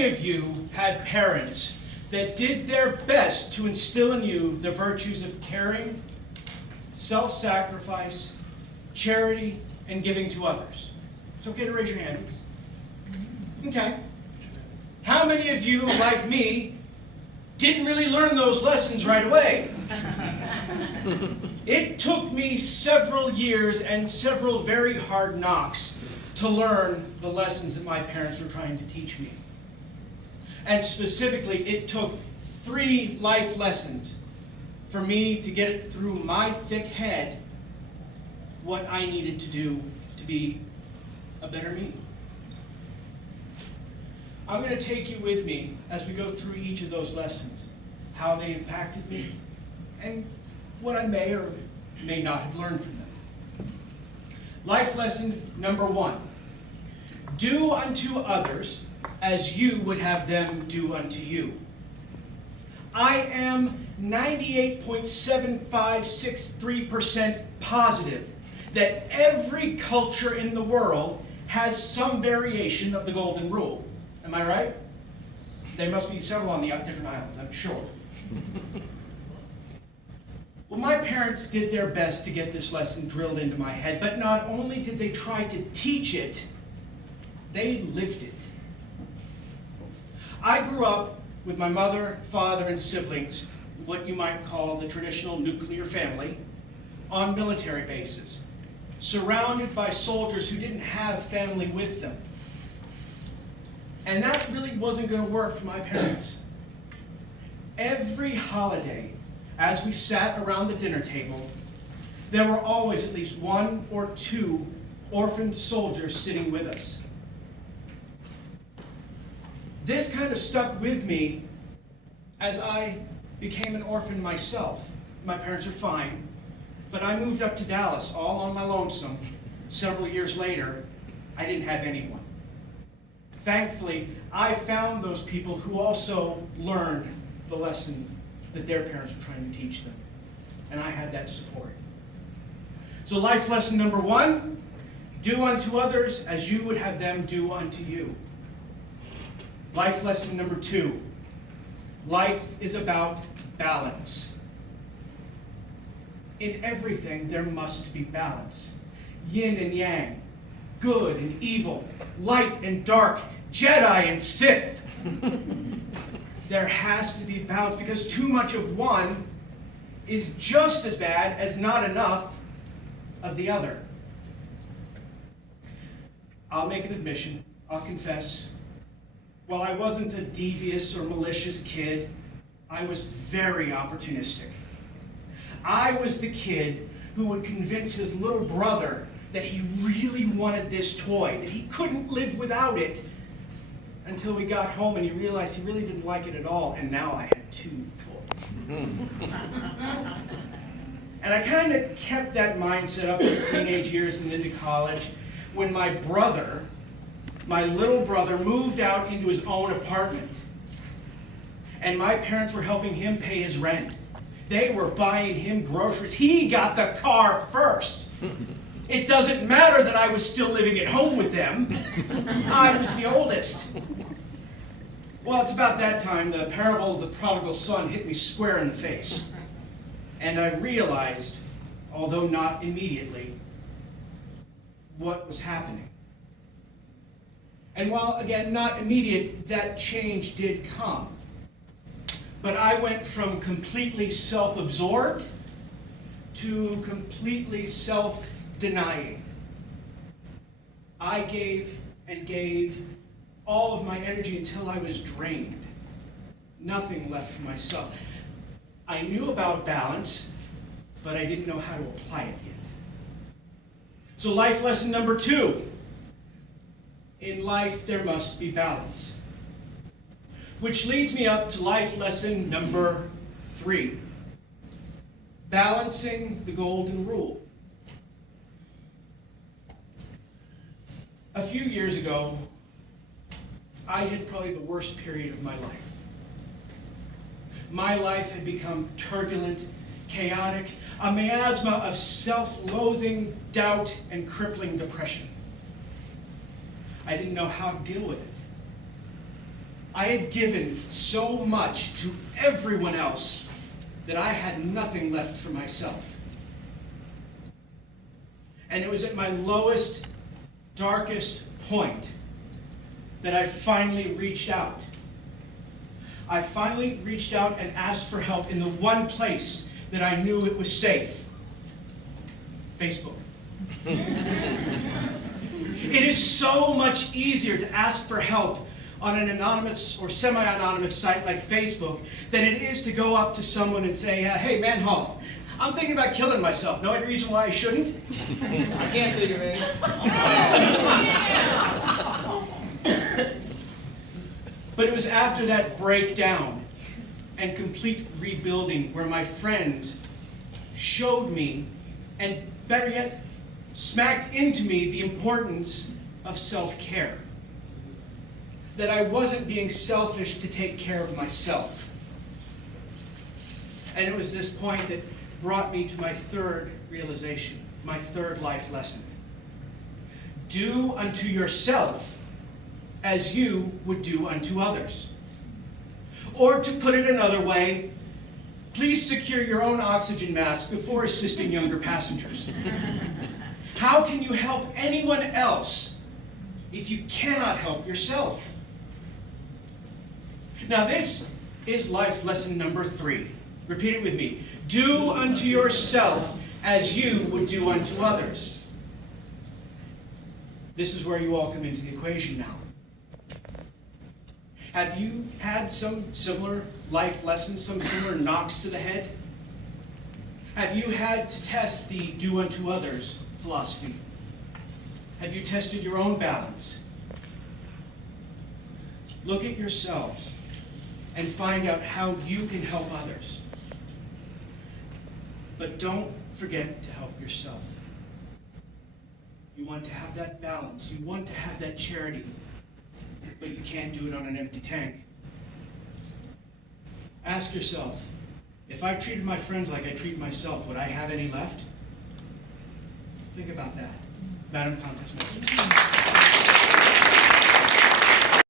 many of you had parents that did their best to instill in you the virtues of caring, self-sacrifice, charity, and giving to others? It's okay to raise your hands. Okay. How many of you, like me, didn't really learn those lessons right away? It took me several years and several very hard knocks to learn the lessons that my parents were trying to teach me. And specifically, it took 3 life lessons for me to get it through my thick head what I needed to do to be a better me. I'm going to take you with me as we go through each of those lessons, how they impacted me, and what I may or may not have learned from them. Life lesson number 1. Do unto others as you would have them do unto you. I am 98.7563% positive that every culture in the world has some variation of the golden rule. Am I right? There must be several on the different islands, I'm sure. Well, my parents did their best to get this lesson drilled into my head, but not only did they try to teach it, they lived it. I grew up with my mother, father, and siblings, what you might call the traditional nuclear family, on military bases, surrounded by soldiers who didn't have family with them. And that really wasn't going to work for my parents. Every holiday, as we sat around the dinner table, there were always at least 1 or 2 orphaned soldiers sitting with us. This kind of stuck with me as I became an orphan myself. My parents are fine, but I moved up to Dallas all on my lonesome. Several years later, I didn't have anyone. Thankfully, I found those people who also learned the lesson that their parents were trying to teach them. And I had that support. So life lesson number 1, do unto others as you would have them do unto you. Life lesson number 2, life is about balance. In everything, there must be balance. Yin and yang, good and evil, light and dark, Jedi and Sith. There has to be balance because too much of one is just as bad as not enough of the other. I'll make an admission, I'll confess. While I wasn't a devious or malicious kid, I was very opportunistic. I was the kid who would convince his little brother that he really wanted this toy, that he couldn't live without it, until we got home and he realized he really didn't like it at all, and now I had 2 toys. And I kind of kept that mindset up in teenage years and into college when my little brother, moved out into his own apartment. And my parents were helping him pay his rent. They were buying him groceries. He got the car first. It doesn't matter that I was still living at home with them. I was the oldest. Well, it's about that time the parable of the prodigal son hit me square in the face. And I realized, although not immediately, what was happening. And while, again, not immediate, that change did come. But I went from completely self-absorbed to completely self-denying. I gave and gave all of my energy until I was drained. Nothing left for myself. I knew about balance, but I didn't know how to apply it yet. So life lesson number 2. In life, there must be balance. Which leads me up to life lesson number 3. Balancing the golden rule. A few years ago, I had probably the worst period of my life. My life had become turbulent, chaotic, a miasma of self-loathing, doubt, and crippling depression. I didn't know how to deal with it. I had given so much to everyone else that I had nothing left for myself. And it was at my lowest, darkest point that I finally reached out. I finally reached out and asked for help in the one place that I knew it was safe: Facebook. It is so much easier to ask for help on an anonymous or semi-anonymous site like Facebook than it is to go up to someone and say, hey, Manhall, I'm thinking about killing myself. No reason why I shouldn't? I can't figure it out. But it was after that breakdown and complete rebuilding where my friends showed me, and better yet, smacked into me the importance of self-care. That I wasn't being selfish to take care of myself. And it was this point that brought me to my third realization, my third life lesson. Do unto yourself as you would do unto others. Or to put it another way, please secure your own oxygen mask before assisting younger passengers. How can you help anyone else if you cannot help yourself? Now this is life lesson number 3. Repeat it with me. Do unto yourself as you would do unto others. This is where you all come into the equation now. Have you had some similar life lessons, some similar knocks to the head? Have you had to test the do unto others philosophy? Have you tested your own balance? Look at yourselves and find out how you can help others. But don't forget to help yourself. You want to have that balance. You want to have that charity, but you can't do it on an empty tank. Ask yourself, if I treated my friends like I treat myself, would I have any left? Think about that. Madam Countess.